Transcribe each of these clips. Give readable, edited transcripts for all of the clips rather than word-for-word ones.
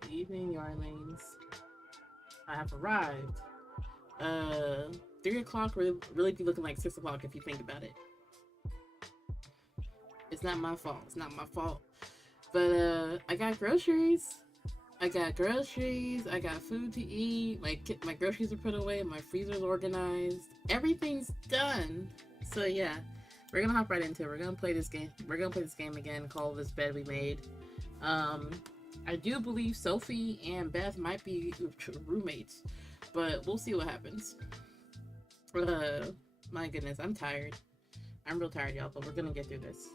Good evening, Yarlings. I have arrived. 3 o'clock really be looking like 6 o'clock if you think about it. It's not my fault. It's not my fault. But I got groceries. I got groceries. I got food to eat. My groceries are put away. My freezer's organized. Everything's done. So yeah, we're gonna hop right into it. We're gonna play this game. We're gonna play this game again called This Bed We Made. Um, I do believe Sophie and Beth might be roommates, but we'll see what happens. My goodness, I'm tired. I'm real tired, y'all, but we're gonna get through this.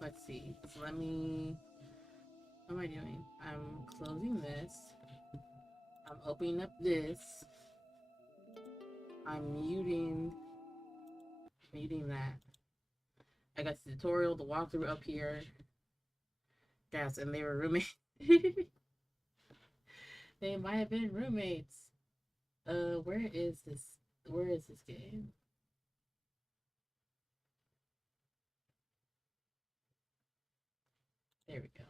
Let's see. So let me. What am I doing? I'm closing this. I'm opening up this. I'm muting that. I got the tutorial, the walkthrough up here. Yes, and they were roommates. They might have been roommates. Where is this? Where is this game? There we go.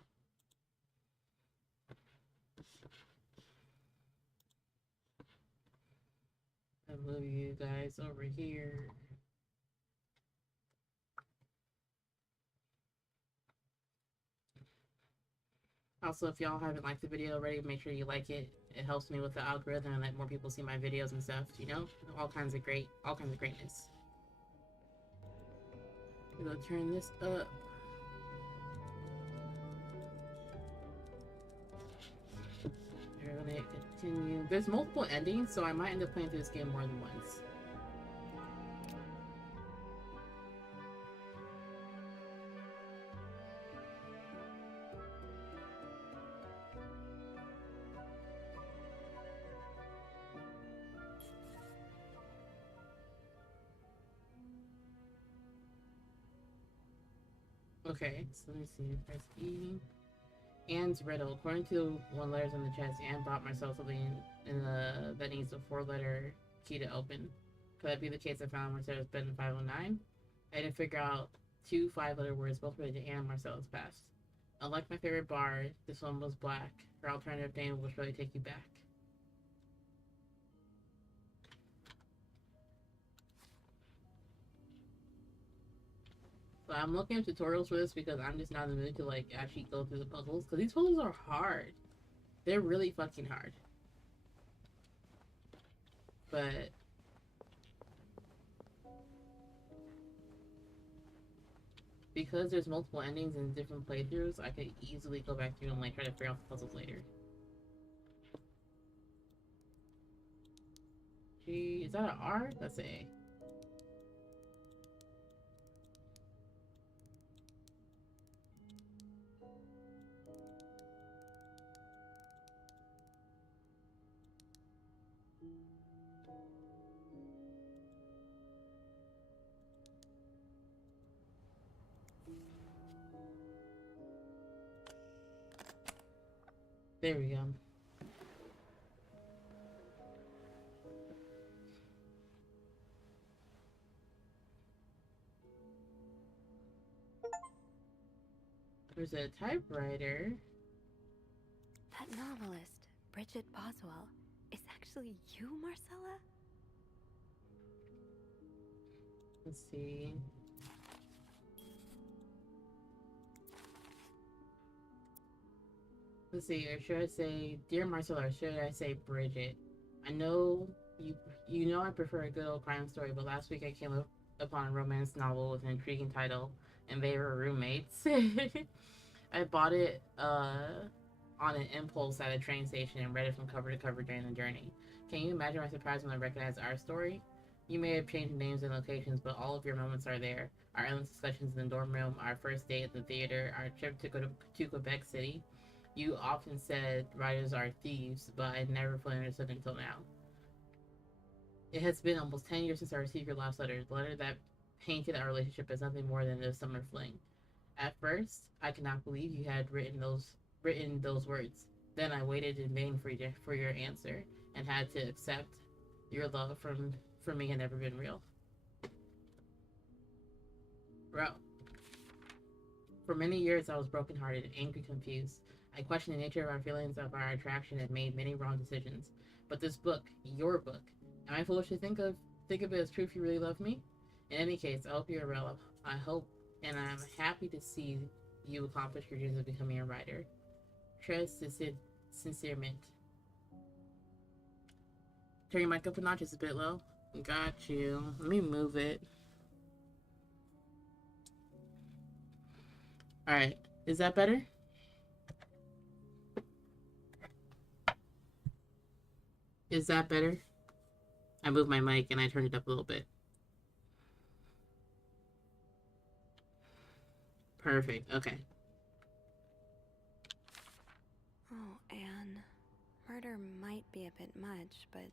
I'll move you guys over here. Also, if y'all haven't liked the video already, make sure you like it. It helps me with the algorithm and let more people see my videos and stuff, you know? All kinds of greatness. I'm gonna turn this up. We're gonna continue. There's multiple endings, so I might end up playing through this game more than once. Okay, so let me see. Press E. Anne's riddle. According to one letters in the chest, Anne bought myself something that needs a 4-letter key to open. Could that be the case I found where there's been 509? I didn't figure out 2 5-letter words, both related to Anne Marcella's past. Unlike my favorite bar, this one was black. Her alternative name will surely take you back. So I'm looking at tutorials for this because I'm just not in the mood to like actually go through the puzzles. Because these puzzles are hard. They're really fucking hard. But because there's multiple endings and different playthroughs, I could easily go back through and like try to figure out the puzzles later. G, is that an R? That's an A. There we go. There's a typewriter. That novelist, Bridget Boswell, is actually you, Marcella? Let's see. Let's see, or should I say Dear Marcella, or should I say Bridget? I know you know I prefer a good old crime story, but last week I came upon a romance novel with an intriguing title, and they were roommates. I bought it on an impulse at a train station and read it from cover to cover during the journey. Can you imagine my surprise when I recognized our story? You may have changed names and locations, but all of your moments are there. Our endless discussions in the dorm room, our first date at the theater, our trip to Quebec City. You often said writers are thieves, but I never fully understood until now. It has been almost 10 years since I received your last letter, the letter that painted our relationship as nothing more than a summer fling. At first, I could not believe you had written those words. Then I waited in vain for your answer and had to accept your love from me had never been real. Bro. For many years, I was brokenhearted, angry, confused. I questioned the nature of our feelings, of our attraction, and made many wrong decisions. But this book, your book, am I foolish to think of it as proof you really love me? In any case, I hope you're well. I hope, and I'm happy to see you accomplish your dreams of becoming a writer. Très sincerement. Turn your mic up a notch, it's a bit low. Got you. Let me move it. Alright. Is that better? Is that better? I moved my mic and I turned it up a little bit. Perfect. Okay. Oh, Anne. Murder might be a bit much, but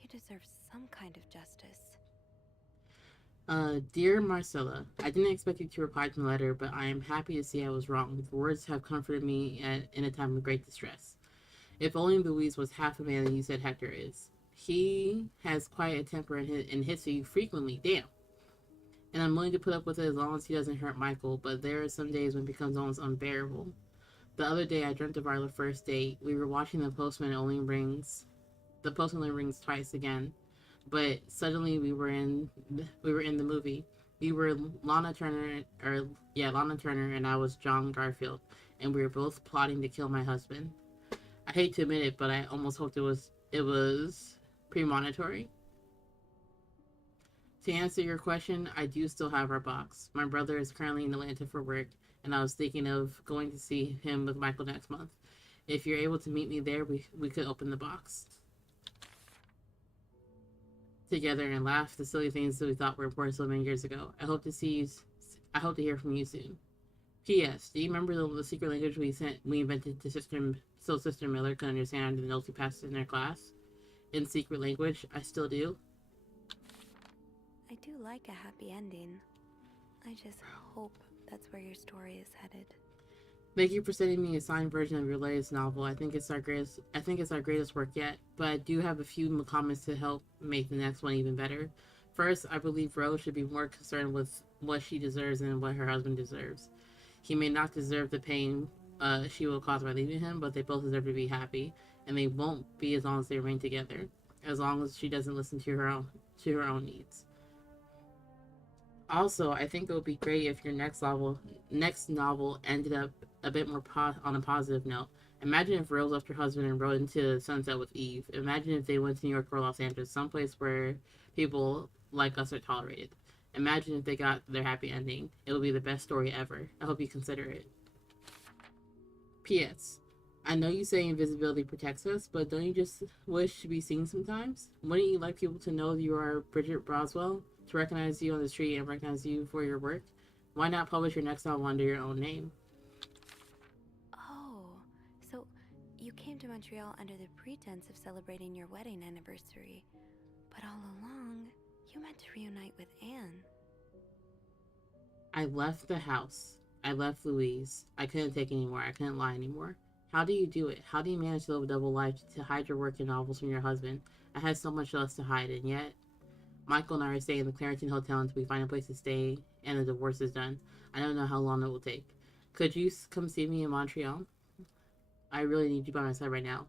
you deserve some kind of justice. Dear Marcella, I didn't expect you to reply to the letter, but I am happy to see I was wrong. The words have comforted me in a time of great distress. If only Louise was half the man that you said Hector is. He has quite a temper and hits you frequently. Damn. And I'm willing to put up with it as long as he doesn't hurt Michael, but there are some days when it becomes almost unbearable. The other day I dreamt of our first date. We were watching The Postman only rings twice again. But suddenly we were in the movie. We were Lana Turner and I was John Garfield, and we were both plotting to kill my husband. I hate to admit it, but I almost hoped it was premonitory. To answer your question, I do still have our box. My brother is currently in Atlanta for work, and I was thinking of going to see him with Michael next month. If you're able to meet me there, we could open the box together and laugh the silly things that we thought were important so many years ago. I hope to hear from you soon. P.S. Do you remember the secret language we invented to Sister Miller could understand under the notes we passed in her class? In secret language, I still do. I do like a happy ending. I just hope that's where your story is headed. Thank you for sending me a signed version of your latest novel. I think it's our greatest work yet, but I do have a few comments to help make the next one even better. First, I believe Rose should be more concerned with what she deserves than what her husband deserves. He may not deserve the pain she will cause by leaving him, but they both deserve to be happy, and they won't be as long as they remain together, as long as she doesn't listen to her own needs. Also, I think it would be great if your next novel ended up a bit more on a positive note. Imagine if Rose left her husband and rode into the sunset with Eve. Imagine if they went to New York or Los Angeles, someplace where people like us are tolerated. Imagine if they got their happy ending. It would be the best story ever. I hope you consider it. P.S. I know you say invisibility protects us, but don't you just wish to be seen sometimes? Wouldn't you like people to know you are Bridget Broswell? To recognize you on the street and recognize you for your work? Why not publish your next novel under your own name? Oh, so you came to Montreal under the pretense of celebrating your wedding anniversary, but all along, you meant to reunite with Anne. I left the house. I left Louise. I couldn't take anymore. I couldn't lie anymore. How do you do it? How do you manage to live a double life, to hide your work and novels from your husband? I had so much else to hide, and yet Michael and I are staying in the Clarendon Hotel until we find a place to stay and the divorce is done. I don't know how long it will take. Could you come see me in Montreal? I really need you by my side right now.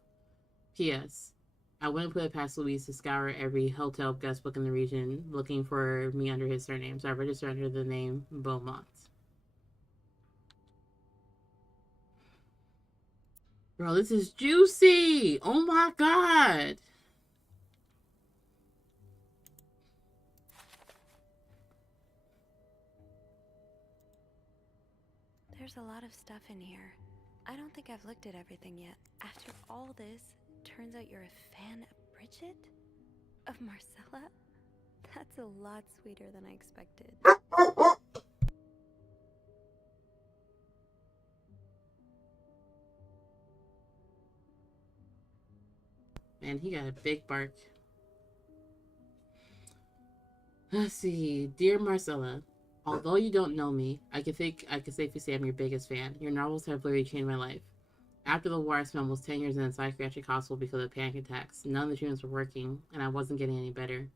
P.S. I wouldn't put it past Louise to scour every hotel guest book in the region looking for me under his surname, so I registered under the name Beaumont. Bro, this is juicy! Oh my god! There's a lot of stuff in here. I don't think I've looked at everything yet. After all this, turns out you're a fan of Bridget? Of Marcella? That's a lot sweeter than I expected. Man, he got a big bark. Let's see. Dear Marcella, although you don't know me, I can safely say I'm your biggest fan. Your novels have literally changed my life. After the war, I spent almost 10 years in a psychiatric hospital because of panic attacks. None of the treatments were working, and I wasn't getting any better.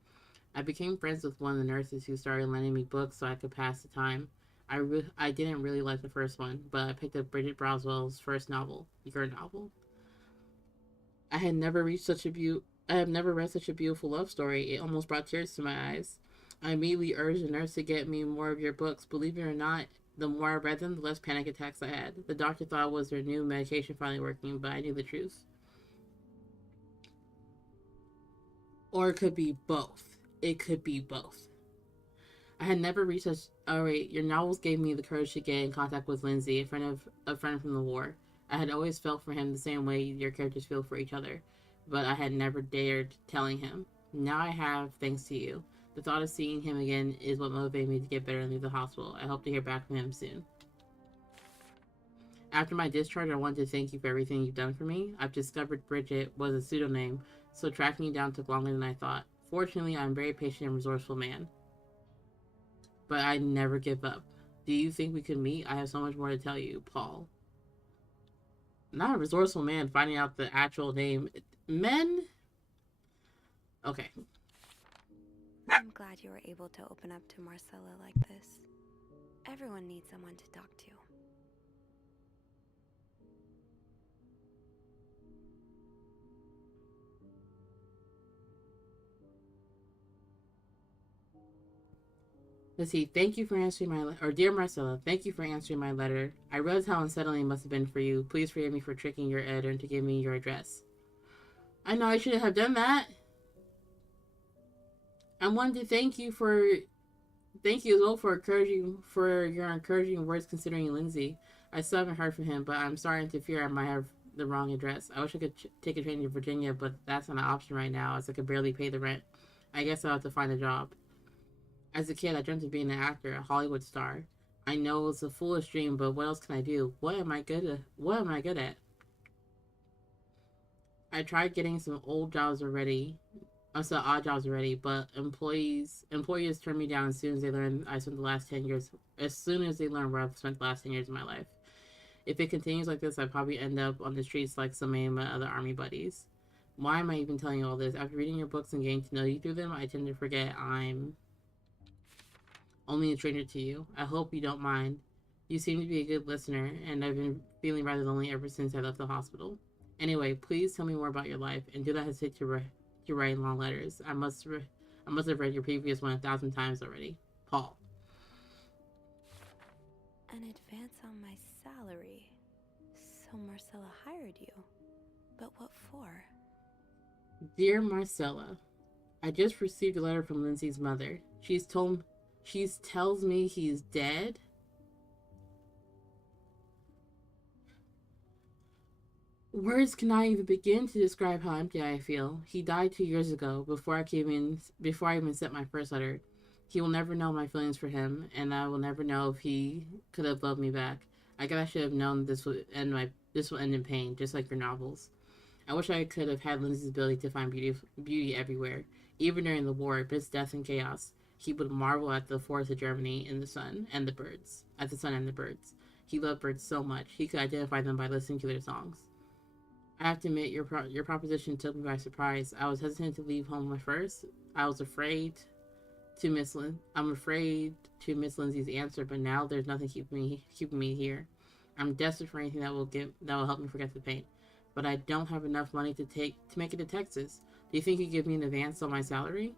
I became friends with one of the nurses who started lending me books so I could pass the time. I didn't really like the first one, but I picked up Bridget Broswell's first novel, your novel. I had never reached such a I have never read such a beautiful love story. It almost brought tears to my eyes. I immediately urged the nurse to get me more of your books. Believe it or not, the more I read them, the less panic attacks I had. The doctor thought it was their new medication finally working, but I knew the truth. Or it could be both. It could be both. I had never reached such. Oh wait, your novels gave me the courage to get in contact with Lindsay, a friend from the war. I had always felt for him the same way your characters feel for each other, but I had never dared telling him. Now I have, thanks to you. The thought of seeing him again is what motivated me to get better and leave the hospital. I hope to hear back from him soon. After my discharge, I wanted to thank you for everything you've done for me. I've discovered Bridget was a pseudonym, so tracking you down took longer than I thought. Fortunately, I'm a very patient and resourceful man, but I never give up. Do you think we could meet? I have so much more to tell you, Paul. Not a resourceful man finding out the actual name. Men? Okay. I'm glad you were able to open up to Marcella like this. Everyone needs someone to talk to. Let's see. Thank you for answering my or dear Marcella, thank you for answering my letter. I realized how unsettling it must have been for you. Please forgive me for tricking your editor into giving me your address. I know I shouldn't have done that. I wanted to thank you as well for your encouraging words considering Lindsay. I still haven't heard from him, but I'm starting to fear I might have the wrong address. I wish I could take a train to Virginia, but that's not an option right now as I could barely pay the rent. I guess I'll have to find a job. As a kid, I dreamt of being an actor, a Hollywood star. I know it's a foolish dream, but what else can I do? What am I good at? What am I good at? I tried getting some odd jobs already, but employers turn me down as soon as they learn I spent the last 10 years. As soon as they learn where I've spent the last 10 years of my life. If it continues like this, I probably end up on the streets like so many of my other army buddies. Why am I even telling you all this? After reading your books and getting to know you through them, I tend to forget I'm only a stranger to you. I hope you don't mind. You seem to be a good listener, and I've been feeling rather lonely ever since I left the hospital. Anyway, please tell me more about your life, and do not hesitate to write long letters. I must have read your previous one 1,000 times already. Paul. An advance on my salary. So Marcella hired you. But what for? Dear Marcella, I just received a letter from Lindsay's mother. She tells me he's dead. Words cannot even begin to describe how empty I feel. He died 2 years ago, before I even sent my first letter. He will never know my feelings for him, and I will never know if he could have loved me back. I guess I should have known this will end in pain, just like your novels. I wish I could have had Lindsay's ability to find beauty everywhere, even during the war, amidst death and chaos. He would marvel at the forests of Germany and the sun and the birds. At the sun and the birds. He loved birds so much he could identify them by listening to their songs. I have to admit, your proposition took me by surprise. I was hesitant to leave home at first. I was afraid I'm afraid to miss Lindsay's answer, but now there's nothing keeping me here. I'm desperate for anything that will help me forget the pain. But I don't have enough money to make it to Texas. Do you think you give me an advance on my salary?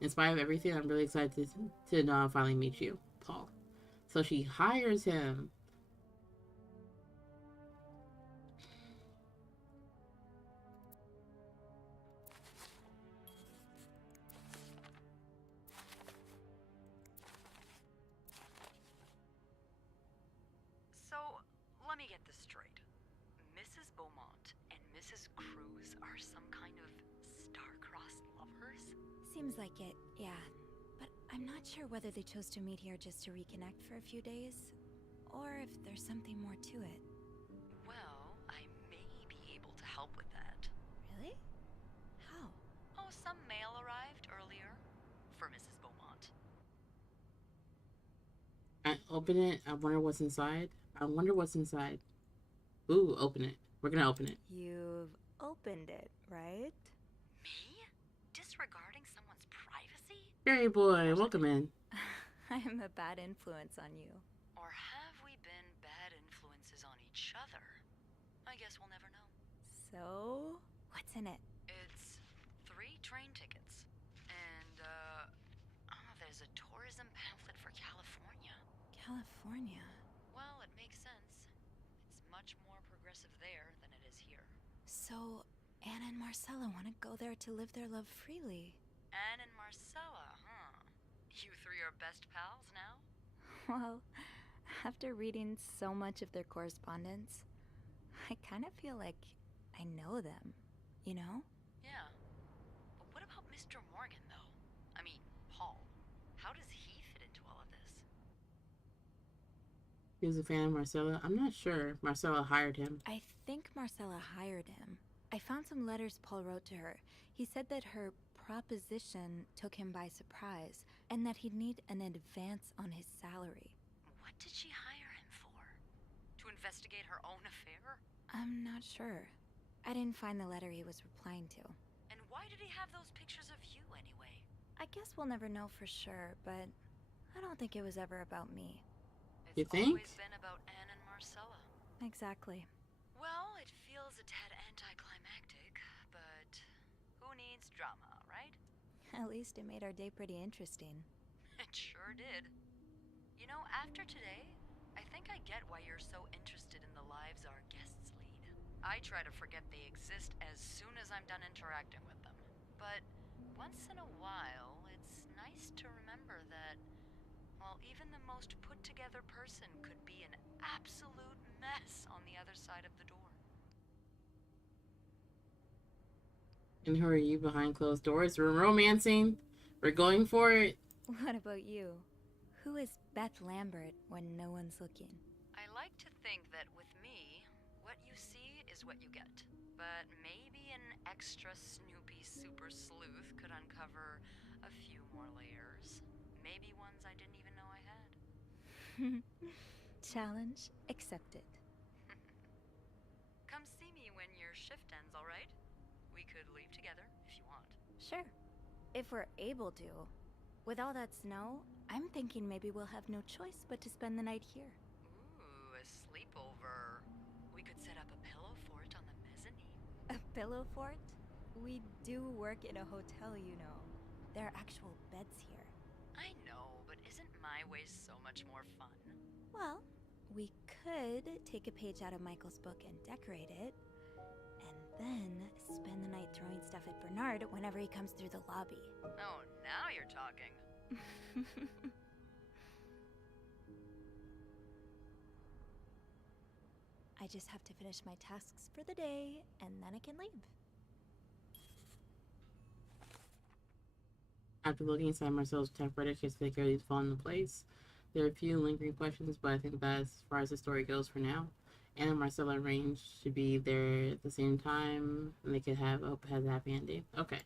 In spite of everything, I'm really excited to know I'll finally meet you, Paul. So she hires him. So, let me get this straight. Mrs. Beaumont and Mrs. Cruz are some kind of star-crossed lovers? Seems like it, yeah. But I'm not sure whether they chose to meet here just to reconnect for a few days, or if there's something more to it. Well, I may be able to help with that. Really? How? Oh, some mail arrived earlier for Mrs. Beaumont. I open it. I wonder what's inside. Ooh, open it. We're gonna open it. You've opened it, right? Me? Disregarding someone's privacy? Hey boy, welcome in. I am a bad influence on you. each other. I guess we'll never know. So, what's in it? It's 3 train tickets. And, there's a tourism pamphlet for California. California. Well, it makes sense. It's much more progressive there than it is here. So, Anna and Marcella want to go there to live their love freely. Anne and Marcella, huh? You 3 are best pals now? Well, after reading so much of their correspondence, I kind of feel like I know them, you know? Yeah. But what about Mr. Morgan, though? I mean, Paul. How does he fit into all of this? He was a fan of Marcella. I'm not sure. Marcella hired him. I think Marcella hired him. I found some letters Paul wrote to her. He said that her proposition took him by surprise, and that he'd need an advance on his salary. What did she hire him for? To investigate her own affair? I'm not sure. I didn't find the letter he was replying to. And why did he have those pictures of you anyway? I guess we'll never know for sure, but I don't think it was ever about me. You It's think? always been about Anne and Marcella. Exactly. Well, it feels a tad anticlimactic, but who needs drama, right? At least it made our day pretty interesting. It sure did. You know, after today, I think I get why you're so interested in the lives our guests lead. I try to forget they exist as soon as I'm done interacting with them. But once in a while, it's nice to remember that, well, even the most put-together person could be an absolute mess on the other side of the door. And who are you behind closed doors? We're romancing. We're going for it. What about you? Who is Beth Lambert when no one's looking? I like to think that with me, what you see is what you get. But maybe an extra Snoopy super sleuth could uncover a few more layers. Maybe ones I didn't even know I had. Challenge accepted. Come see me when your shift ends, all right? We could leave together if you want. Sure. If we're able to. With all that snow, I'm thinking maybe we'll have no choice but to spend the night here. Ooh, a sleepover. We could set up a pillow fort on the mezzanine. A pillow fort? We do work in a hotel, you know. There are actual beds here. I know, but isn't my way so much more fun? Well, we could take a page out of Michael's book and decorate it, and then spend the night throwing stuff at Bernard whenever he comes through the lobby. Oh, now you're talking. I just have to finish my tasks for the day, and then I can leave. After looking inside Marcella's typewriter, she figured everything's fallen into place. There are a few lingering questions, but I think that's as far as the story goes for now. Anna and Marcella arranged to be there at the same time, and they could have a happy ending. Okay.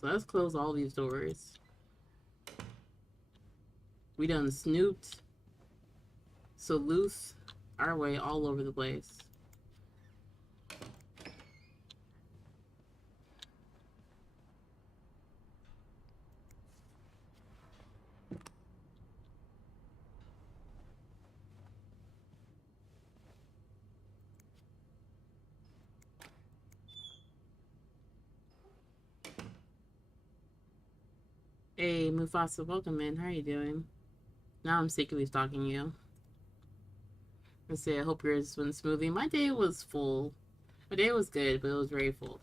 So let's close all these doors. We done snooped, loose our way all over the place. Hey, Mufasa, welcome in. How are you doing? Now I'm secretly stalking you. I say, I hope yours went smoothly. My day was full. My day was good, but it was very full.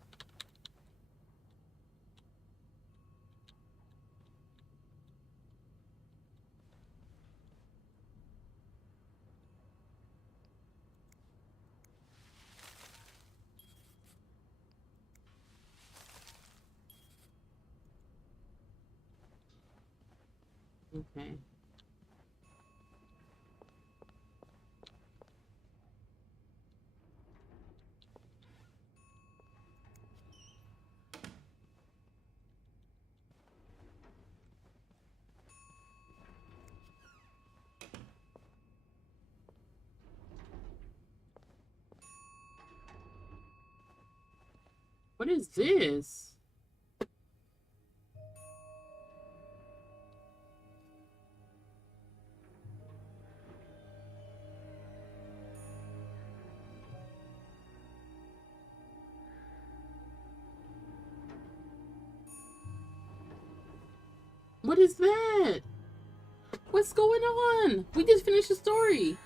Okay. What is this? What is that? What's going on? We just finished the story.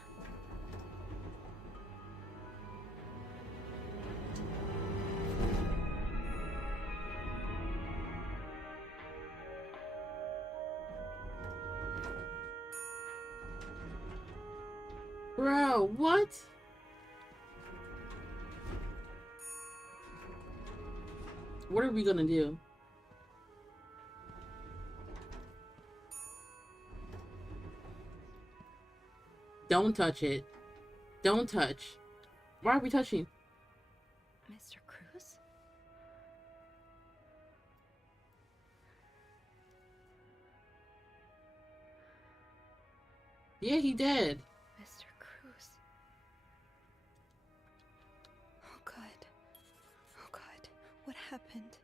Bro, what? What are we gonna do? Don't touch it. Don't touch. Why are we touching? Mr. Cruz? Yeah, he did. Mr. Cruz. Oh God. Oh God. What happened?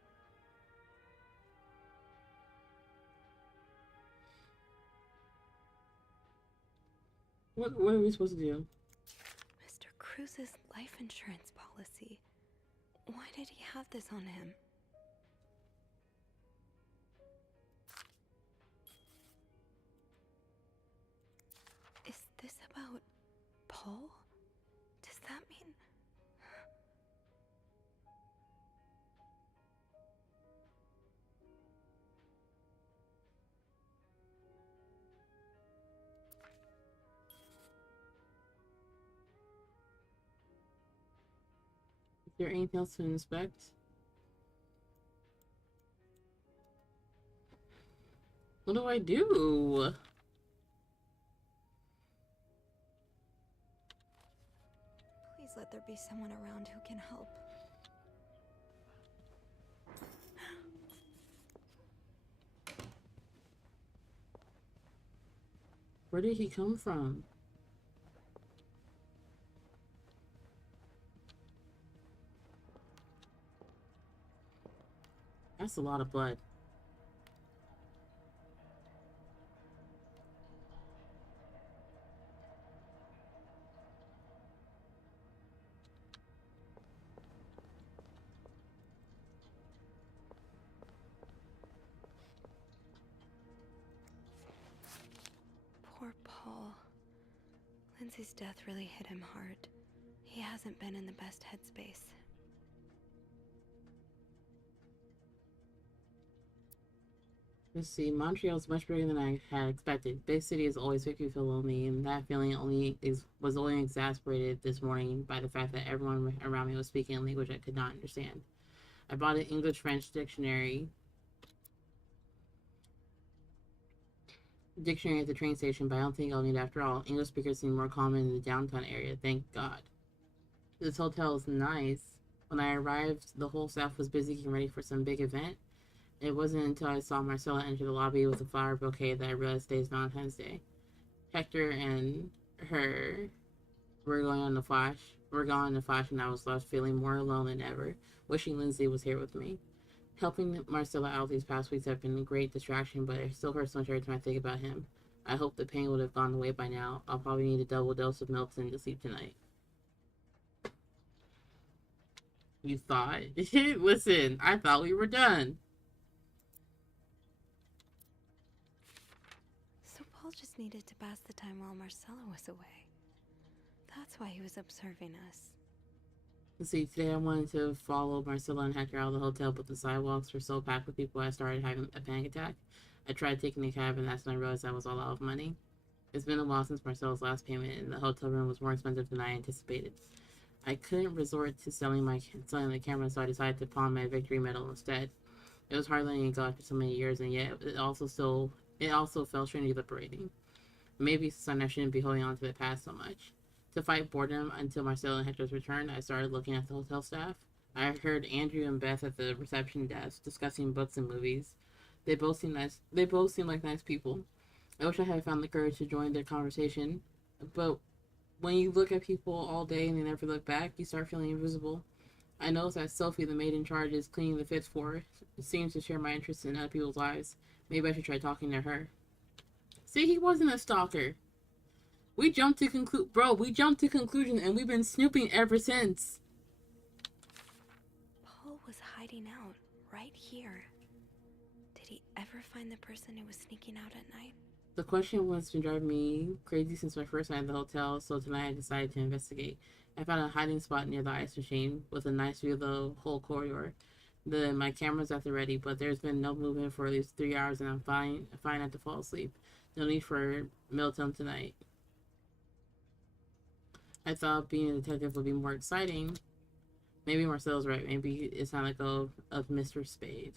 What are we supposed to do? Mr. Cruz's life insurance policy. Why did he have this on him? Is this about Paul? Does that mean... Is there anything else to inspect? What do I do? Please let there be someone around who can help. Where did he come from? That's a lot of blood. Poor Paul. Lindsay's death really hit him hard. He hasn't been in the best headspace. Let's see. Montreal's much bigger than I had expected. Big cities always make me feel lonely, and that feeling was only exasperated this morning by the fact that everyone around me was speaking a language I could not understand. I bought an English-French dictionary at the train station, but I don't think I'll need it after all. English speakers seem more common in the downtown area, thank God. This hotel is nice. When I arrived, the whole staff was busy getting ready for some big event. It wasn't until I saw Marcella enter the lobby with a flower bouquet that I realized today's Valentine's Day. Hector and her were going on the flash. And I was left feeling more alone than ever, wishing Lindsay was here with me. Helping Marcella out these past weeks have been a great distraction, but it still hurts so much every time I think about him. I hope the pain would have gone away by now. I'll probably need a double dose of Milton to sleep tonight. You thought? Listen, I thought we were done. So Paul just needed to pass the time while Marcella was away. That's why he was observing us. Let's see, today I wanted to follow Marcella and Hector out of the hotel, but the sidewalks were so packed with people I started having a panic attack. I tried taking a cab, and that's when I realized I was all out of money. It's been a while since Marcella's last payment, and the hotel room was more expensive than I anticipated. I couldn't resort to selling the camera, so I decided to pawn my victory medal instead. It was hard letting it go after so many years, and yet it also felt strangely liberating. Maybe it's a sign I shouldn't be holding on to the past so much. To fight boredom until Marcella and Hector's return, I started looking at the hotel staff. I heard Andrew and Beth at the reception desk discussing books and movies. They both seem like nice people. I wish I had found the courage to join their conversation, but when you look at people all day and they never look back, you start feeling invisible. I noticed that Sophie, the maid in charge, is cleaning the fifth floor. Seems to share my interest in other people's lives. Maybe I should try talking to her. See, he wasn't a stalker. We jumped to conclusion, and we've been snooping ever since. Paul was hiding out right here. Did he ever find the person who was sneaking out at night? The question was been driving me crazy since my first night at the hotel, so tonight I decided to investigate. I found a hiding spot near the ice machine with a nice view of the whole corridor. My camera's at the ready, but there's been no movement for at least 3 hours, and I'm fine not to fall asleep. No need for meltdown tonight. I thought being a detective would be more exciting. Maybe Marcel's right. Maybe it's not like of Mr. Spade.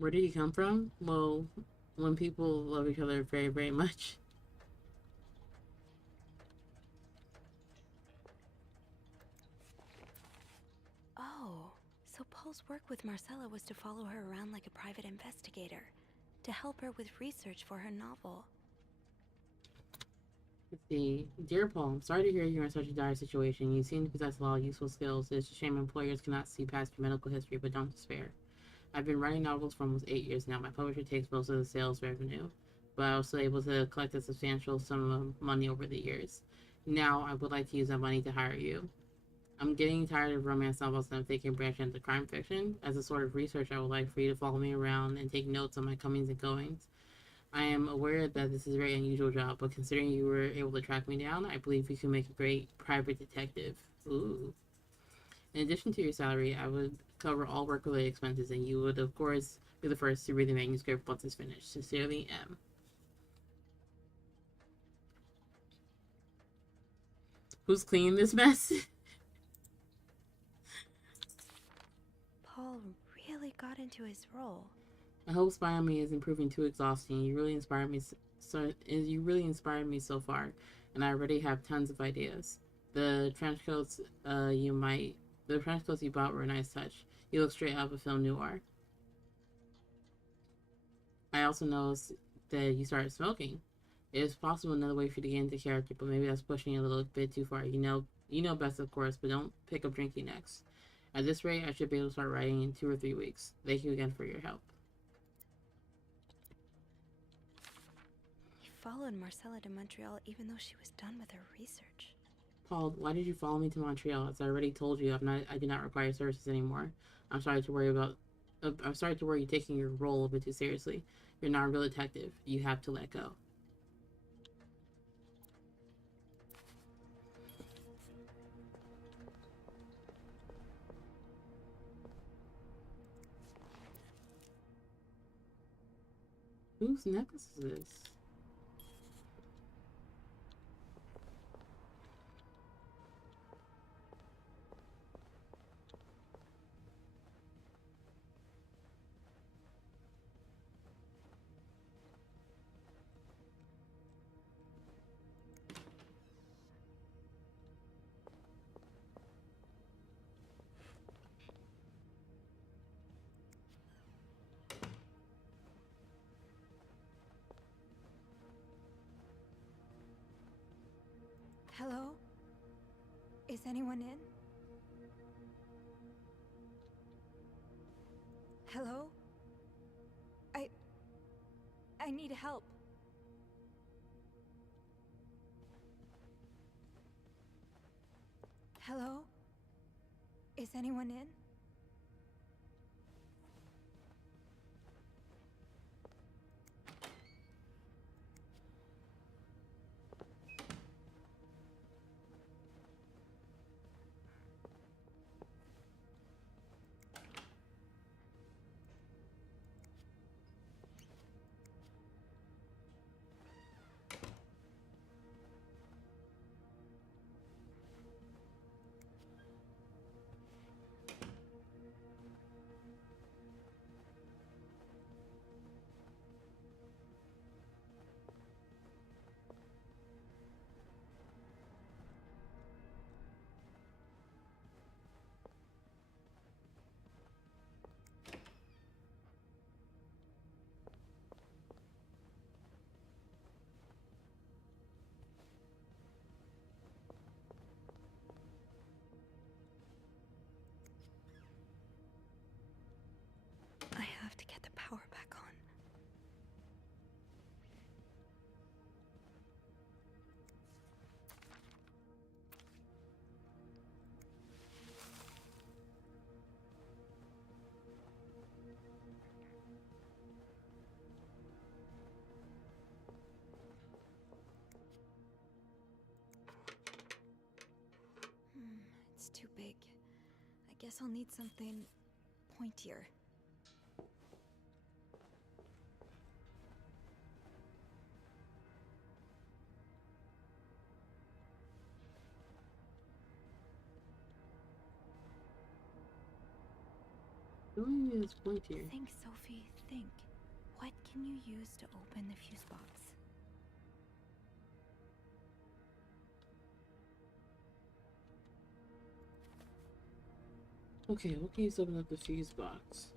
Where did he come from? Well, when people love each other very, very much. Oh, so Paul's work with Marcella was to follow her around like a private investigator, to help her with research for her novel. Let's see. Dear Paul, I'm sorry to hear you're in such a dire situation. You seem to possess a lot of useful skills. It's a shame employers cannot see past your medical history, but don't despair. I've been writing novels for almost 8 years now. My publisher takes most of the sales revenue, but I was able to collect a substantial sum of money over the years. Now, I would like to use that money to hire you. I'm getting tired of romance novels and I'm thinking branch into crime fiction. As a sort of research, I would like for you to follow me around and take notes on my comings and goings. I am aware that this is a very unusual job, but considering you were able to track me down, I believe you can make a great private detective. Ooh. In addition to your salary, I would cover all work-related expenses, and you would, of course, be the first to read the manuscript once it's finished. Sincerely, M. Who's cleaning this mess? Paul really got into his role. I hope spying on me isn't proving too exhausting. You really inspired me. So far, and I already have tons of ideas. The trench coats, the trench coats you bought were a nice touch. You look straight out of a film noir. I also noticed that you started smoking. It is possible another way for you to get into character, but maybe that's pushing it a little bit too far. You know best, of course, but don't pick up drinking next. At this rate, I should be able to start writing in 2 or 3 weeks. Thank you again for your help. He followed Marcella to Montreal even though she was done with her research. Paul, why did you follow me to Montreal? As I already told you, I do not require services anymore. I'm sorry to worry about. I'm sorry to worry you taking your role a bit too seriously. You're not a real detective. You have to let go. Whose necklace is this? Hello? Is anyone in? Hello? I need help. Hello? Is anyone in? big. I guess I'll need something pointier. Doing this pointier. Think, Sophie, think. What can you use to open the fuse box? Okay, what can you open up the fuse box?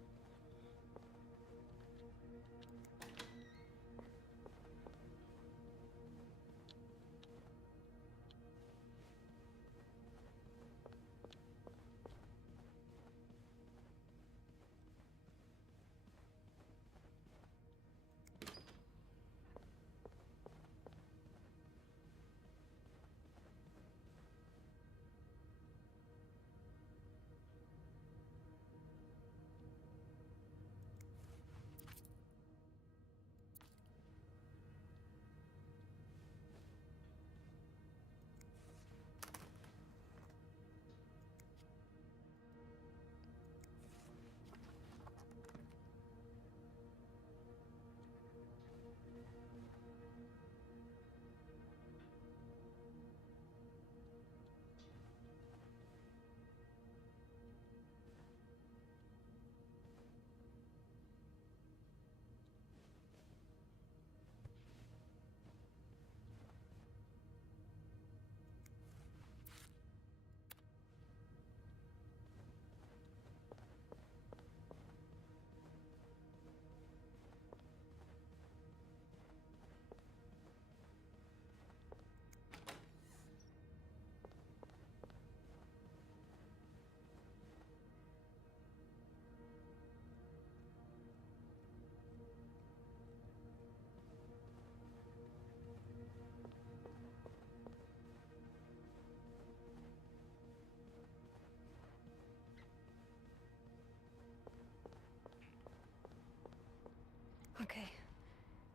Okay.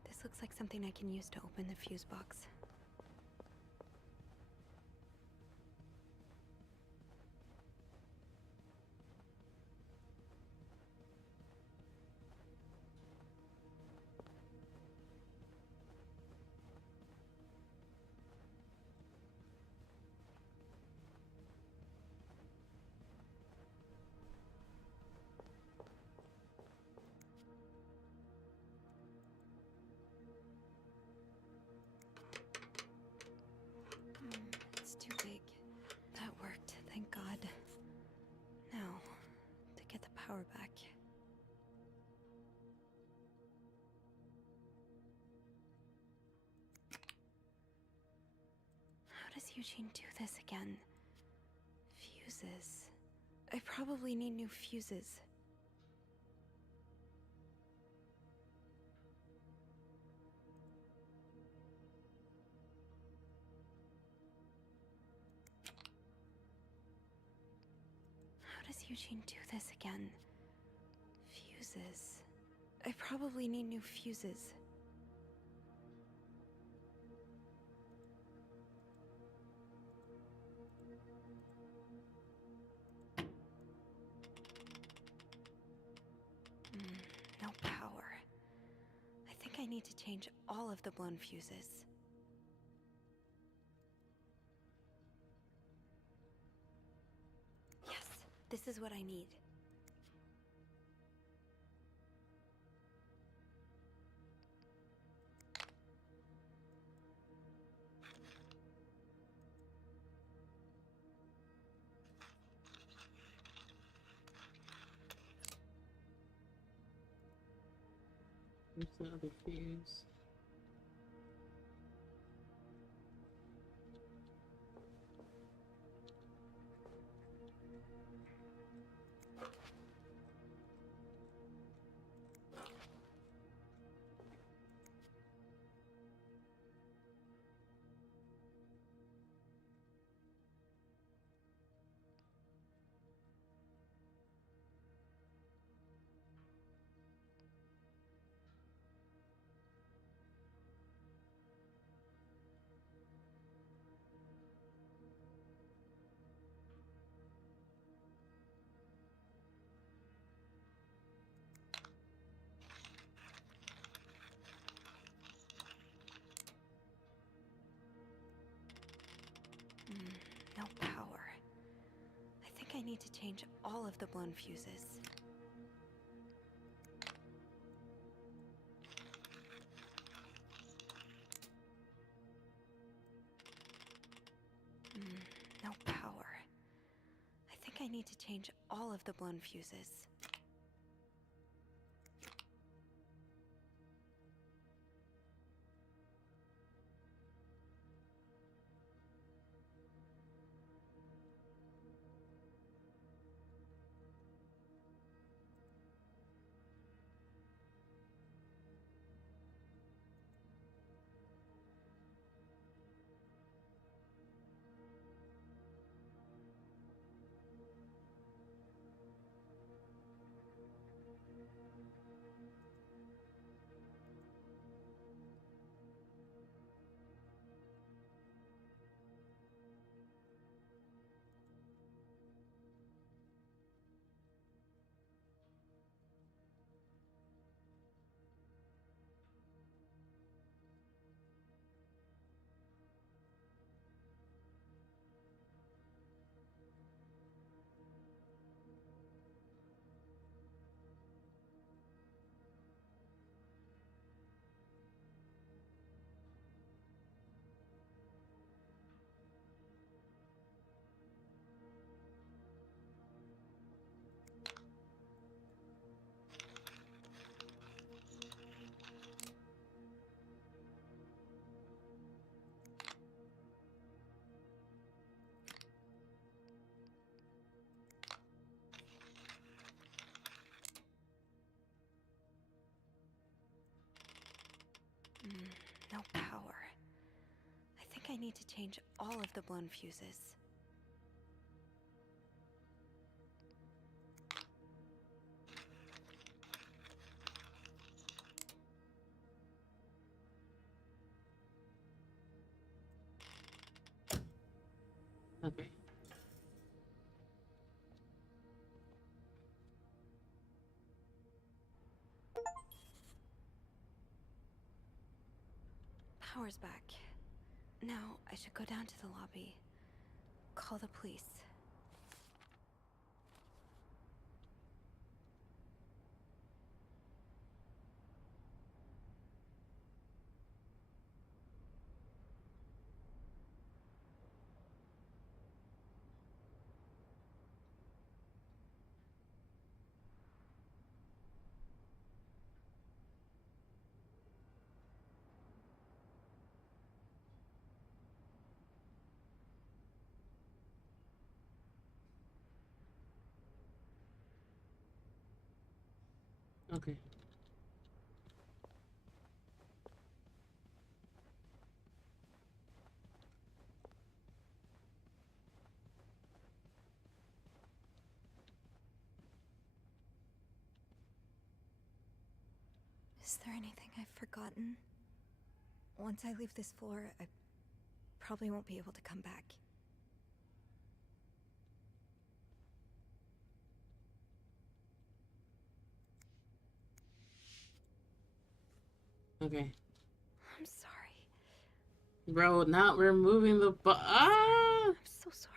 This looks like something I can use to open the fuse box. It's too big. That worked, thank God. Now, to get the power back. How does Eugene do this again? Fuses. I probably need new fuses. How does Eugene do this again? Fuses. I probably need new fuses. No power. I think I need to change all of the blown fuses. Yes, this is what I need. Where's the other fuse? need to change all of the blown fuses. No power. I think I need to change all of the blown fuses. No power. I think I need to change all of the blown fuses. Okay. Power's back. Now I should go down to the lobby. Call the police. Okay. Is there anything I've forgotten? Once I leave this floor, I probably won't be able to come back. Okay. I'm sorry. Bro, not removing the I'm so sorry.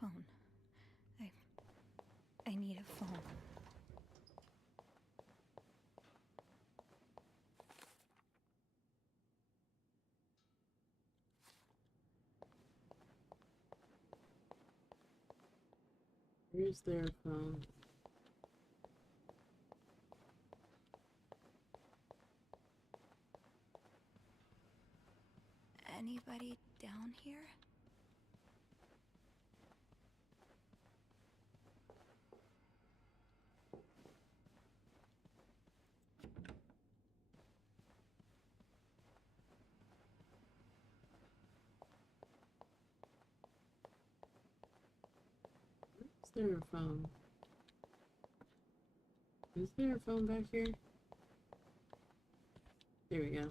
Phone. I need a phone. Where's their phone? Anybody down here? Is there a phone? Is there a phone back here? There we go.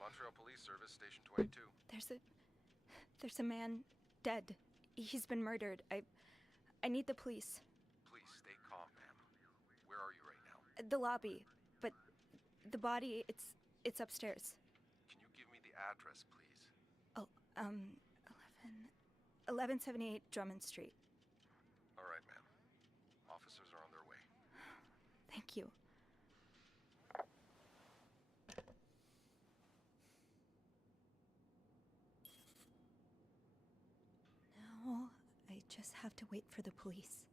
Montreal Police Service, Station 22. There's a man dead. He's been murdered. I need the police. Please stay calm, ma'am. Where are you right now? The lobby, but the body, it's upstairs. Can you give me the address, please? Oh, 1178 Drummond Street. All right, ma'am. Officers are on their way. Thank you. Now, I just have to wait for the police.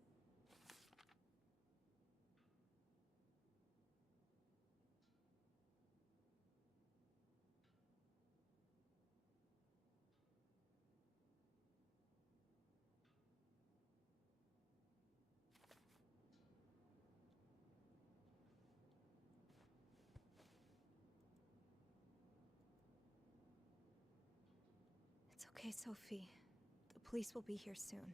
It's okay, Sophie. The police will be here soon.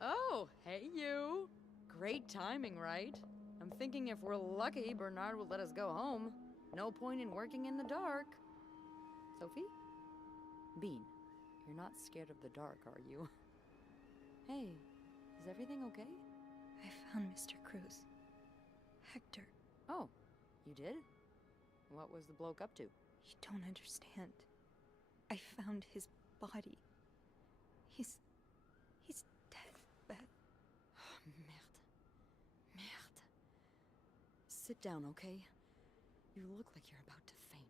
Oh, hey you. Great timing, right? I'm thinking if we're lucky, Bernard will let us go home. No point in working in the dark. Sophie? Bean, you're not scared of the dark, are you? Hey, is everything okay? I found Mr. Cruz. Hector, Oh, you did? What was the bloke up to? you don't understand. I found his body. He's dead, Beth. Merde. Merde. Sit down, okay? You look like you're about to faint.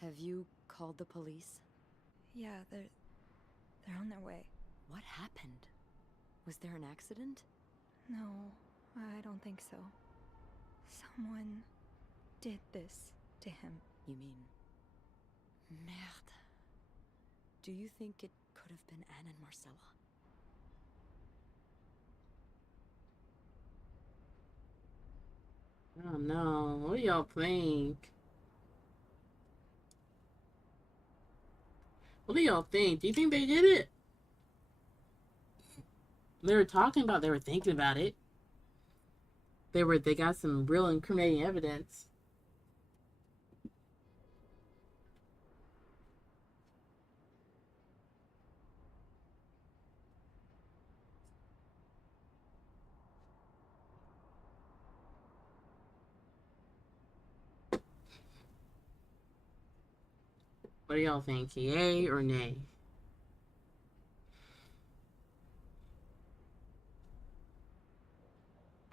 Have you called the police? Yeah, they're on their way. What happened? Was there an accident? No, I don't think so. Someone did this to him. You mean... Merde. Do you think it could have been Anne and Marcella? Oh no, what do y'all think? What do y'all think? Do you think they did it? They were talking about, they were thinking about it. They got some real incriminating evidence. What do y'all think? Yay or nay?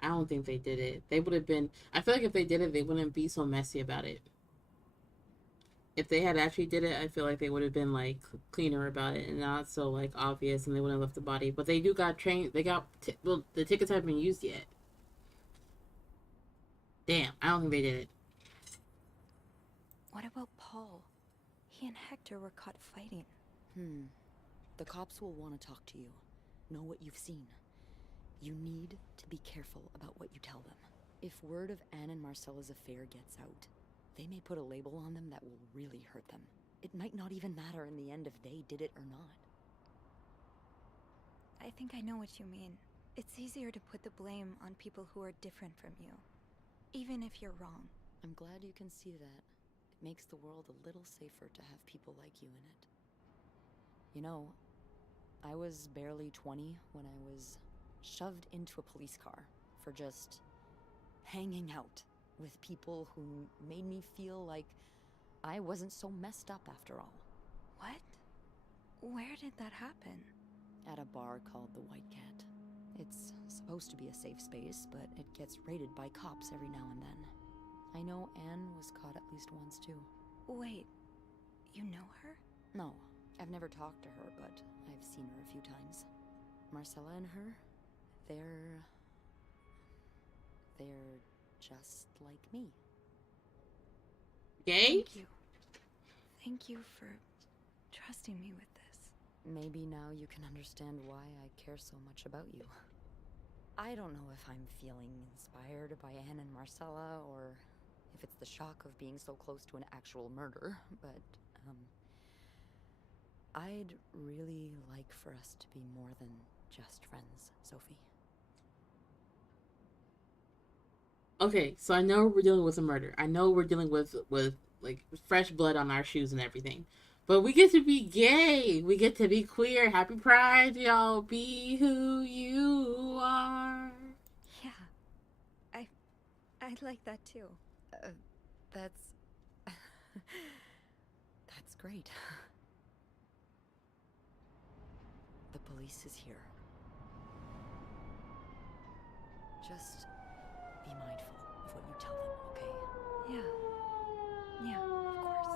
I don't think they did it. They would have been... I feel like if they did it, they wouldn't be so messy about it. If they had actually did it, I feel like they would have been, like, cleaner about it and not so, like, obvious, and they wouldn't have left the body. But they do got trained... They got... Well, the tickets haven't been used yet. Damn, I don't think they did it. What about Paul? He and Hector were caught fighting. The cops will want to talk to you. Know what you've seen. You need to be careful about what you tell them. If word of Anne and Marcella's affair gets out, they may put a label on them that will really hurt them. It might not even matter in the end if they did it or not. I think I know what you mean. It's easier to put the blame on people who are different from you, even if you're wrong. I'm glad you can see that. It makes the world a little safer to have people like you in it. You know, I was barely 20 when I was shoved into a police car for just hanging out with people who made me feel like I wasn't so messed up after all. What? Where did that happen? At a bar called the White Cat. It's supposed to be a safe space, but it gets raided by cops every now and then. I know Anne was caught at least once too. Wait, you know her? No, I've never talked to her, but I've seen her a few times. Marcella and her, they're just like me. Gay? Thank you. Thank you for trusting me with this. Maybe now you can understand why I care so much about you. I don't know if I'm feeling inspired by Anne and Marcella, or if it's the shock of being so close to an actual murder, but, I'd really like for us to be more than just friends, Sophie. Okay, so I know we're dealing with a murder. I know we're dealing with like fresh blood on our shoes and everything. But we get to be gay. We get to be queer. Happy Pride, y'all. Be who you are. Yeah. I'd like that too. That's... that's great. The police is here. Just be mindful of what you tell them, okay? Yeah. Yeah, of course.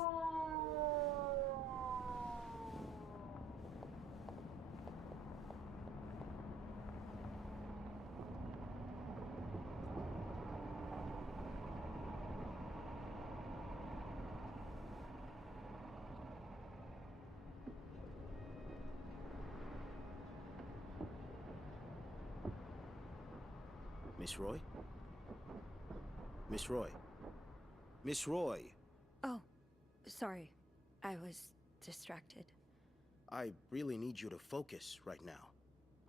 Miss Roy? Miss Roy? Miss Roy! Oh, sorry. I was distracted. I really need you to focus right now.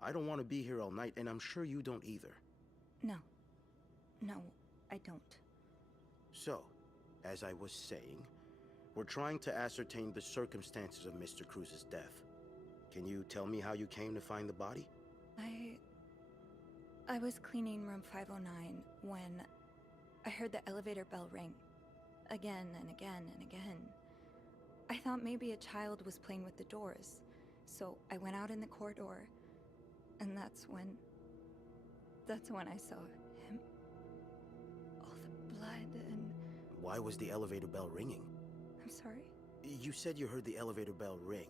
I don't want to be here all night, and I'm sure you don't either. No. No, I don't. So, as I was saying, we're trying to ascertain the circumstances of Mr. Cruz's death. Can you tell me how you came to find the body? I was cleaning room 509 when I heard the elevator bell ring. Again and again and again. I thought maybe a child was playing with the doors, so I went out in the corridor, and that's when I saw him. All the blood and... Why was the elevator bell ringing? I'm sorry? You said you heard the elevator bell ring.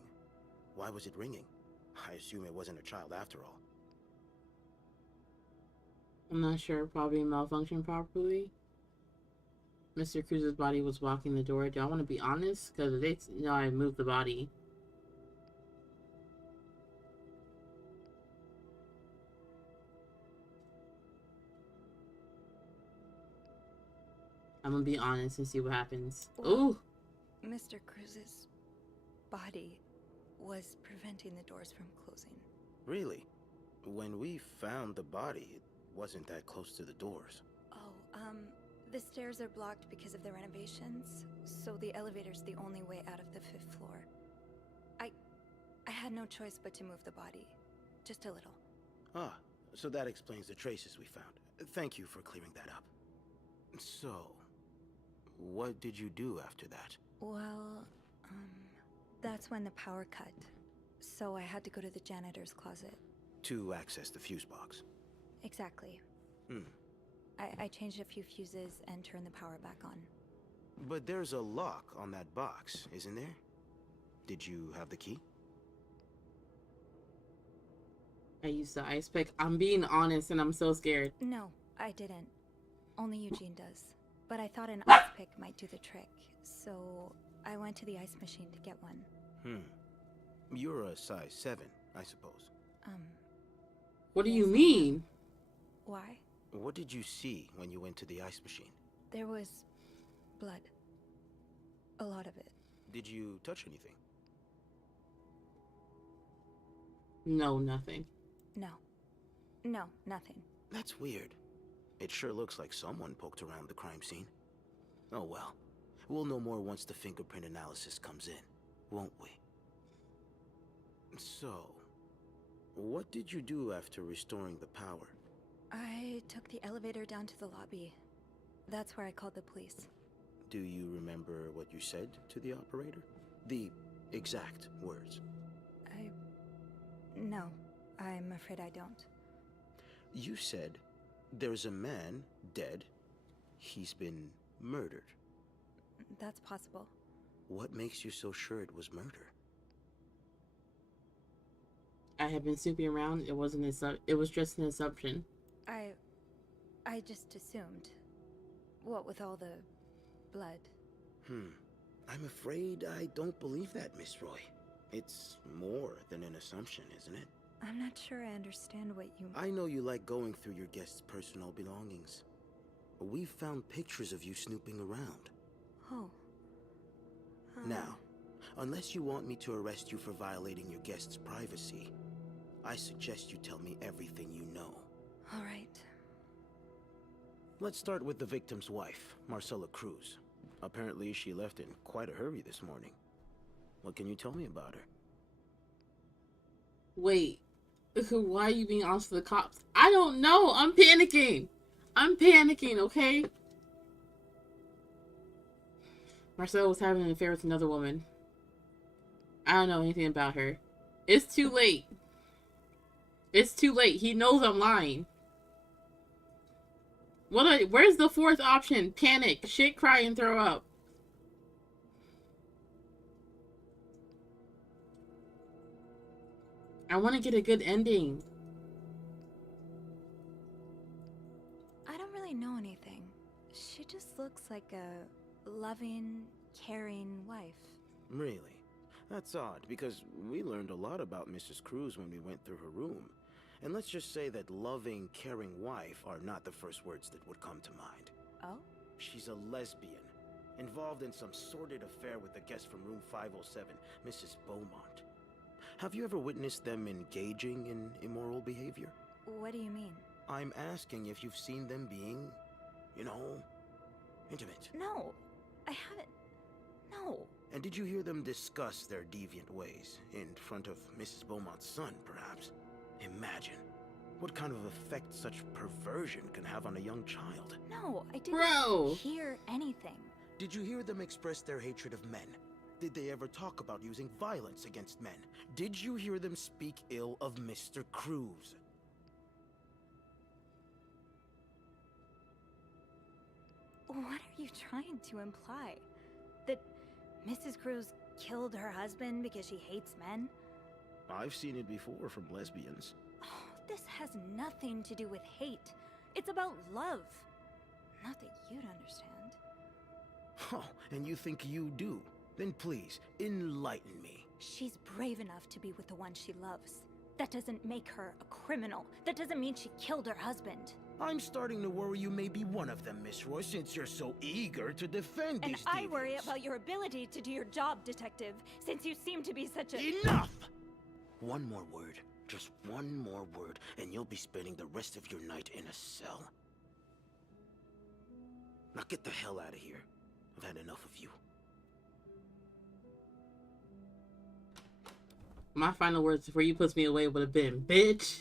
Why was it ringing? I assume it wasn't a child after all. I'm not sure. Probably malfunctioned properly. Mr. Cruz's body was blocking the door. Do I want to be honest? Because they know I moved the body. I'm gonna be honest and see what happens. Well, Ooh! Mr. Cruz's body was preventing the doors from closing. Really? When we found the body, it wasn't that close to the doors. Oh, the stairs are blocked because of the renovations, so the elevator's the only way out of the 5th floor. I had no choice but to move the body. Just a little. Ah, so that explains the traces we found. Thank you for clearing that up. So, what did you do after that? Well, that's when the power cut. So I had to go to the janitor's closet. To access the fuse box. Exactly. I changed a few fuses and turned the power back on. But there's a lock on that box, isn't there? Did you have the key? I used the ice pick. I'm being honest and I'm so scared. No, I didn't. Only Eugene does. But I thought an ice pick might do the trick, so I went to the ice machine to get one. You're a size 7, I suppose. What do Yes, you I am. mean? Why? What did you see when you went to the ice machine? There was blood. A lot of it. Did you touch anything? No, nothing. No, nothing. That's weird. It sure looks like someone poked around the crime scene. Oh well. We'll know more once the fingerprint analysis comes in, won't we? So, what did you do after restoring the power? I took the elevator down to the lobby. That's where I called the police. Do you remember what you said to the operator? The exact words. No, I'm afraid I don't. You said, there's a man dead. He's been murdered. That's possible. What makes you so sure it was murder? had been snooping around, it wasn't it was just an assumption. I just assumed. What with all the blood? I'm afraid I don't believe that, Miss Roy. It's more than an assumption, isn't it? I'm not sure I understand what you... I know you like going through your guests' personal belongings. We've found pictures of you snooping around. Oh. Now, unless you want me to arrest you for violating your guests' privacy, I suggest you tell me everything you know. All right. Let's start with the victim's wife, Marcella Cruz. Apparently, she left in quite a hurry this morning. What can you tell me about her? Wait, why are you being honest with the cops? I don't know. I'm panicking. I'm panicking, okay? Marcella was having an affair with another woman. I don't know anything about her. It's too late. It's too late. He knows I'm lying. Where's the fourth option? Panic, shit, cry, and throw up. I want to get a good ending. I don't really know anything. She just looks like a loving, caring wife. Really? That's odd, because we learned a lot about Mrs. Cruz when we went through her room. And let's just say that loving, caring wife are not the first words that would come to mind. Oh? She's a lesbian, involved in some sordid affair with a guest from room 507, Mrs. Beaumont. Have you ever witnessed them engaging in immoral behavior? What do you mean? I'm asking if you've seen them being, you know, intimate. No, I haven't. No. And did you hear them discuss their deviant ways in front of Mrs. Beaumont's son, perhaps? Imagine what kind of effect such perversion can have on a young child. No, I didn't hear anything. Did you hear them express their hatred of men? Did they ever talk about using violence against men? Did you hear them speak ill of Mr. Cruz? What are you trying to imply? That Mrs. Cruz killed her husband because she hates men? I've seen it before from lesbians. Oh, this has nothing to do with hate. It's about love. Not that you'd understand. Oh, and you think you do? Then please, enlighten me. She's brave enough to be with the one she loves. That doesn't make her a criminal. That doesn't mean she killed her husband. I'm starting to worry you may be one of them, Miss Roy, since you're so eager to defend these And I deviants. worry about your ability to do your job, Detective, since you seem to be such a... Enough! One more word, just one more word, and you'll be spending the rest of your night in a cell. Now get the hell out of here. I've had enough of you. My final words before you puts me away would have been, bitch.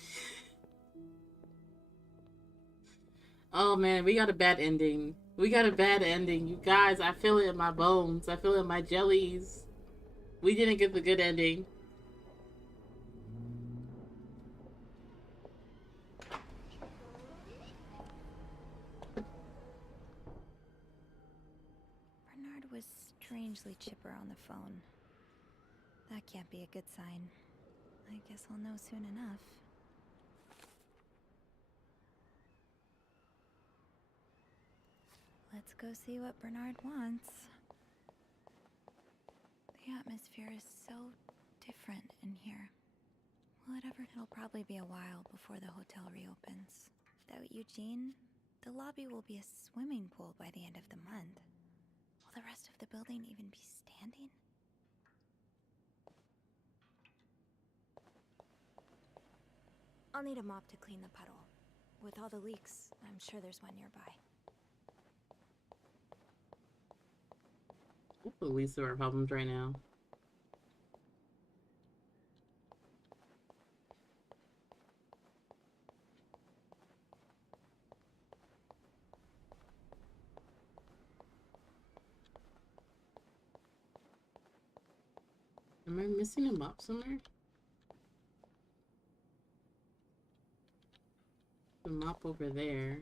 Oh man, we got a bad ending. We got a bad ending. You guys, I feel it in my bones. I feel it in my jellies. We didn't get the good ending. Bernard was strangely chipper on the phone. That can't be a good sign. I guess I'll know soon enough. Let's go see what Bernard wants. The atmosphere is so different in here. Will it ever? It'll probably be a while before the hotel reopens. Without Eugene, the lobby will be a swimming pool by the end of the month. Will the rest of the building even be standing? I'll need a mop to clean the puddle. With all the leaks, I'm sure there's one nearby. That's the least of our problems right now. Am I missing a mop somewhere? The mop over there.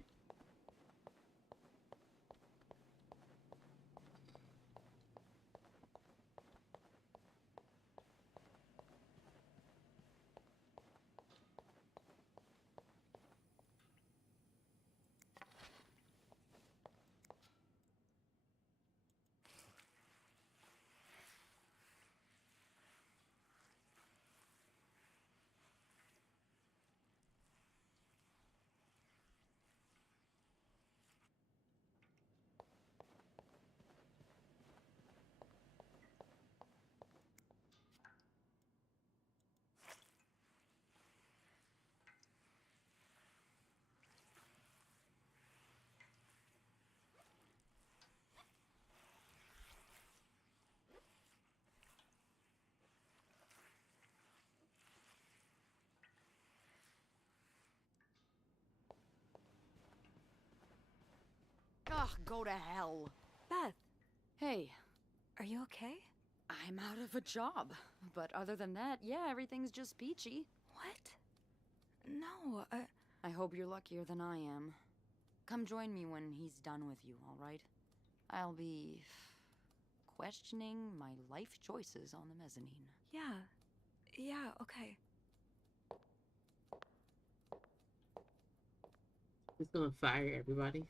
Ugh, go to hell. Beth, Hey, are you okay? I'm out of a job. But other than that, yeah, everything's just peachy. What? No, I hope you're luckier than I am. Come join me when he's done with you, all right? I'll be questioning my life choices on the mezzanine. yeah, okay. He's gonna fire everybody.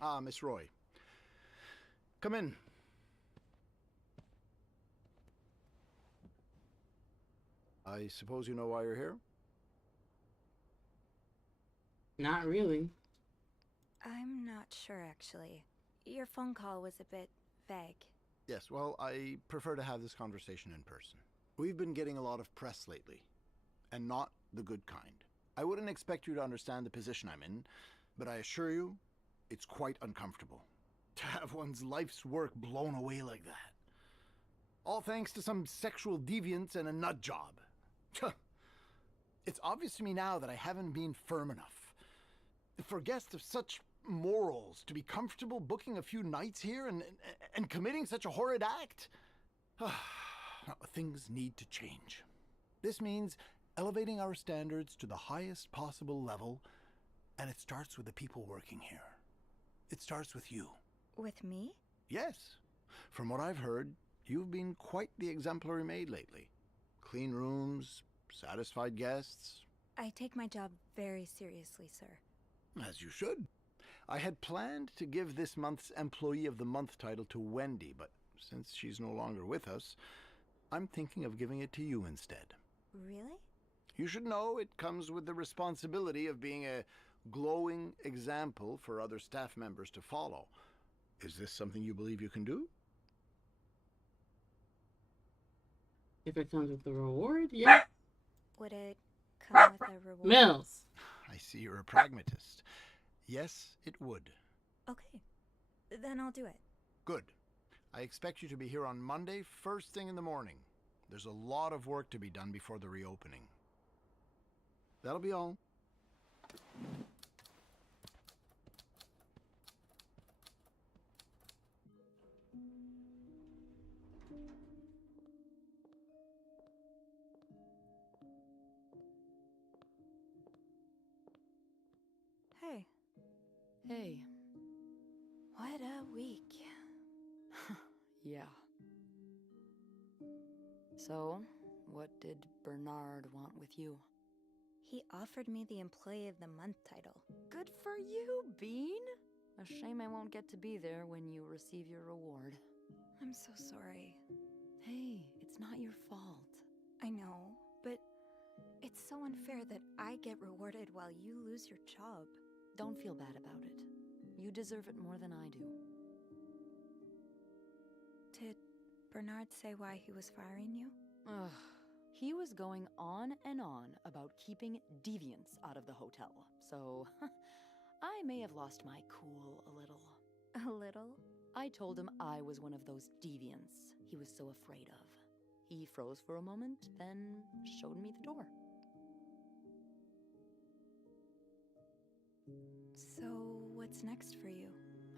Ah, Miss Roy. Come in. I suppose you know why you're here? Not really. I'm not sure, actually. Your phone call was a bit vague. Yes, well, I prefer to have this conversation in person. We've been getting a lot of press lately, and not the good kind. I wouldn't expect you to understand the position I'm in, but I assure you, it's quite uncomfortable. To have one's life's work blown away like that. All thanks to some sexual deviance and a nut job. It's obvious to me now that I haven't been firm enough. For guests of such morals to be comfortable booking a few nights here and committing such a horrid act. Things need to change. This means elevating our standards to the highest possible level, and it starts with the people working here. It starts with you. With me? Yes. From what I've heard, you've been quite the exemplary maid lately. Clean rooms, satisfied guests. I take my job very seriously, sir. As you should. I had planned to give this month's Employee of the Month title to Wendy, but since she's no longer with us, I'm thinking of giving it to you instead. Really? You should know it comes with the responsibility of being a glowing example for other staff members to follow. Is this something you believe you can do? If it comes with a reward, yeah. Would it come with a reward? Mills. I see you're a pragmatist. Yes, it would. Okay. Then I'll do it. Good. I expect you to be here on Monday, first thing in the morning. There's a lot of work to be done before the reopening. That'll be all. Hey, Hey. what a week. Yeah. So, what did Bernard want with you? He offered me the Employee of the Month title. Good for you, Bean! A shame I won't get to be there when you receive your reward. I'm so sorry. Hey, it's not your fault. I know, but it's so unfair that I get rewarded while you lose your job. Don't feel bad about it. You deserve it more than I do. Did Bernard say why he was firing you? Ugh. He was going on and on about keeping deviants out of the hotel, so I may have lost my cool a little. A little? I told him I was one of those deviants he was so afraid of. He froze for a moment, then showed me the door. So, what's next for you?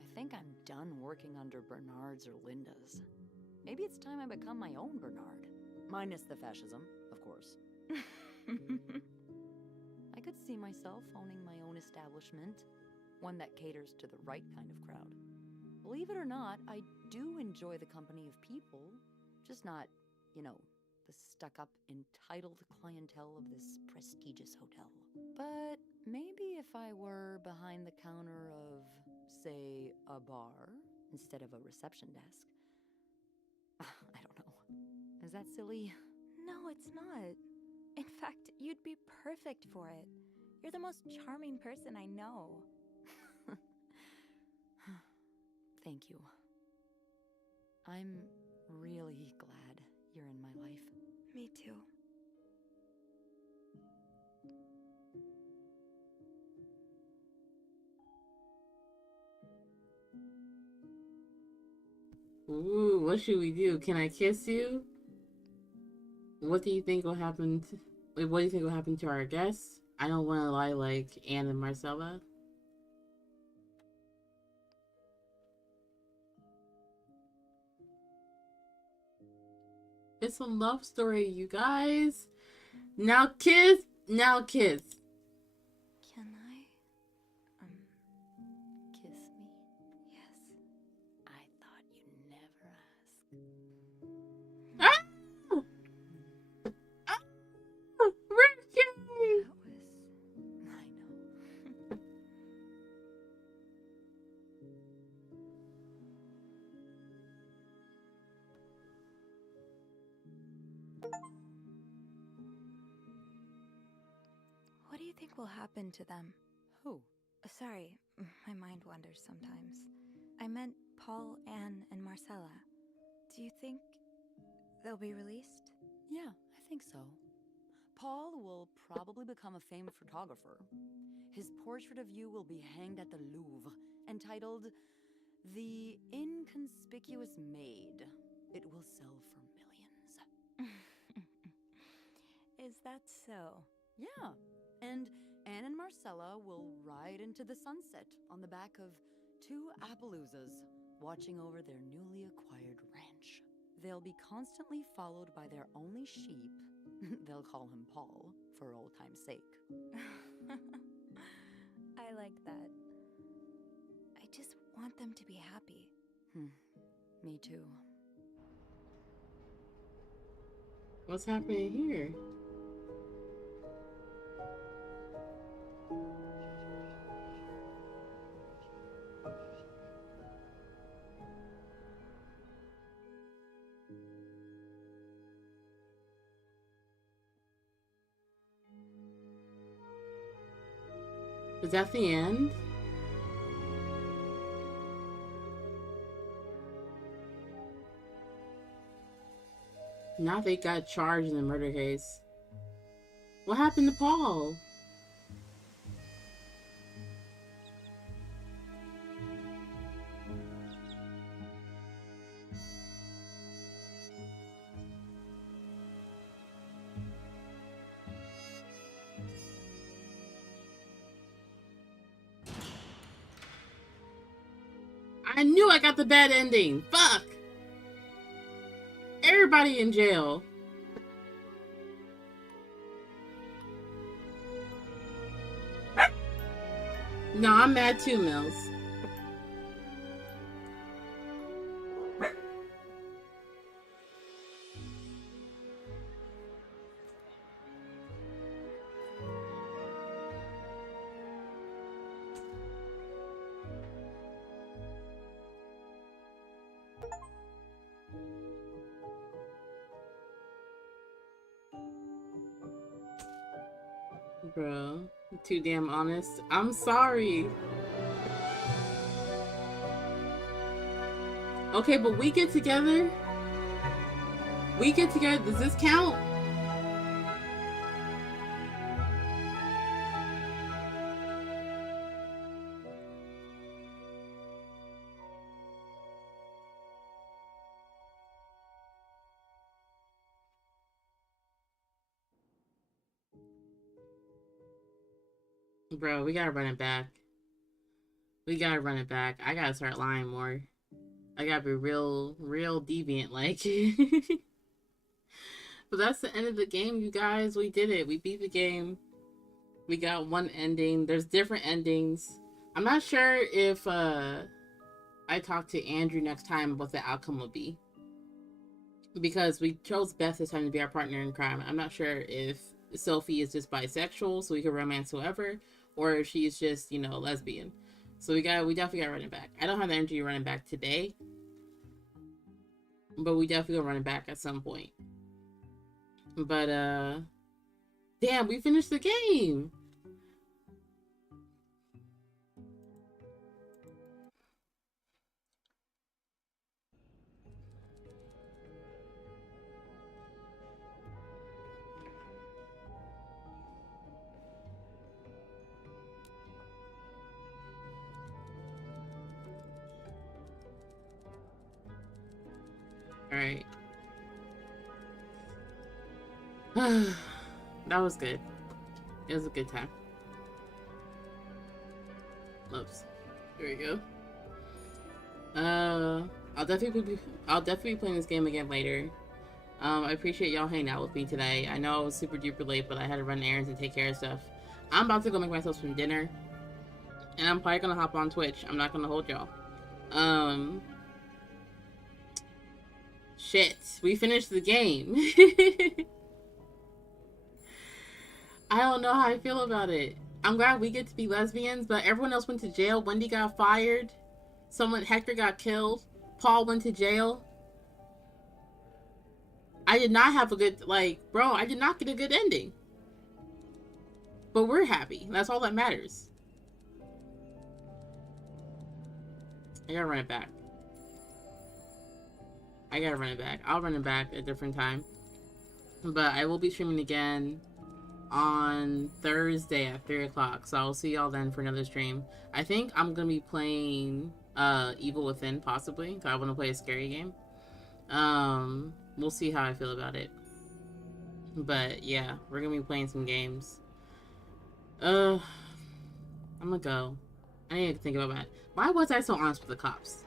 I think I'm done working under Bernard's or Linda's. Maybe it's time I become my own Bernard. Minus the fascism, of course. I could see myself owning my own establishment, one that caters to the right kind of crowd. Believe it or not, I do enjoy the company of people, just not, the stuck-up, entitled clientele of this prestigious hotel. But maybe if I were behind the counter of, say, a bar, instead of a reception desk. I don't know. Is that silly? No, it's not. In fact, you'd be perfect for it. You're the most charming person I know. Thank you. I'm really glad you're in my life. Me too. Ooh, what should we do? Can I kiss you? What do you think will happen? Wait, what do you think will happen to our guests? I don't want to lie like Anne and Marcella. It's a love story, you guys. Now kiss. Now kiss. Can I, kiss me? Yes. I thought you'd never ask. Ah! Ah! Ricky! That was... I know. What do you think will happen to them? Who? Sorry, my mind wanders sometimes. I meant Paul, Anne, and Marcella. Do you think they'll be released? Yeah, I think so. Paul will probably become a famed photographer. His portrait of you will be hanged at the Louvre, entitled The Inconspicuous Maid. It will sell for millions. Is that so? Yeah, and Anne and Marcella will ride into the sunset on the back of two Appaloozas, watching over their newly acquired ranch. They'll be constantly followed by their only sheep. They'll call him Paul, for old time's sake. I like that. I just want them to be happy. Me too. What's happening here? Is that the end? Now they got charged in the murder case. What happened to Paul? I knew I got the bad ending. Fuck! Everybody in jail. No, I'm mad too, Mills. Bro, too damn honest. I'm sorry. Okay, but we get together. We get together. Does this count? Bro, we gotta run it back. We gotta run it back. I gotta start lying more. I gotta be real deviant, like. But that's the end of the game, you guys. We did it. We beat the game. We got one ending. There's different endings. I'm not sure if I talk to Andrew next time what the outcome will be. Because we chose Beth this time to be our partner in crime. I'm not sure if Sophie is just bisexual, so we can romance whoever, or if she's just, you know, lesbian. So we definitely got to run it back. I don't have the energy to run it back today, but we definitely gonna run it back at some point. But damn, we finished the game. All right. That was good. It was a good time. Oops. There we go. I'll definitely be playing this game again later. I appreciate y'all hanging out with me today. I know I was super duper late, but I had to run errands and take care of stuff. I'm about to go make myself some dinner, and I'm probably gonna hop on Twitch. I'm not gonna hold y'all. Shit, we finished the game. I don't know how I feel about it. I'm glad we get to be lesbians, but everyone else went to jail. Wendy got fired. Hector got killed. Paul went to jail. I did not have a good, bro, I did not get a good ending. But we're happy. That's all that matters. I gotta run it back. I'll run it back at a different time. But I will be streaming again on Thursday at 3 o'clock. So I'll see y'all then for another stream. I think I'm gonna be playing Evil Within, possibly. So I want to play a scary game. We'll see how I feel about it. But yeah, we're gonna be playing some games. I'm gonna go. I need to think about that. Why was I so honest with the cops?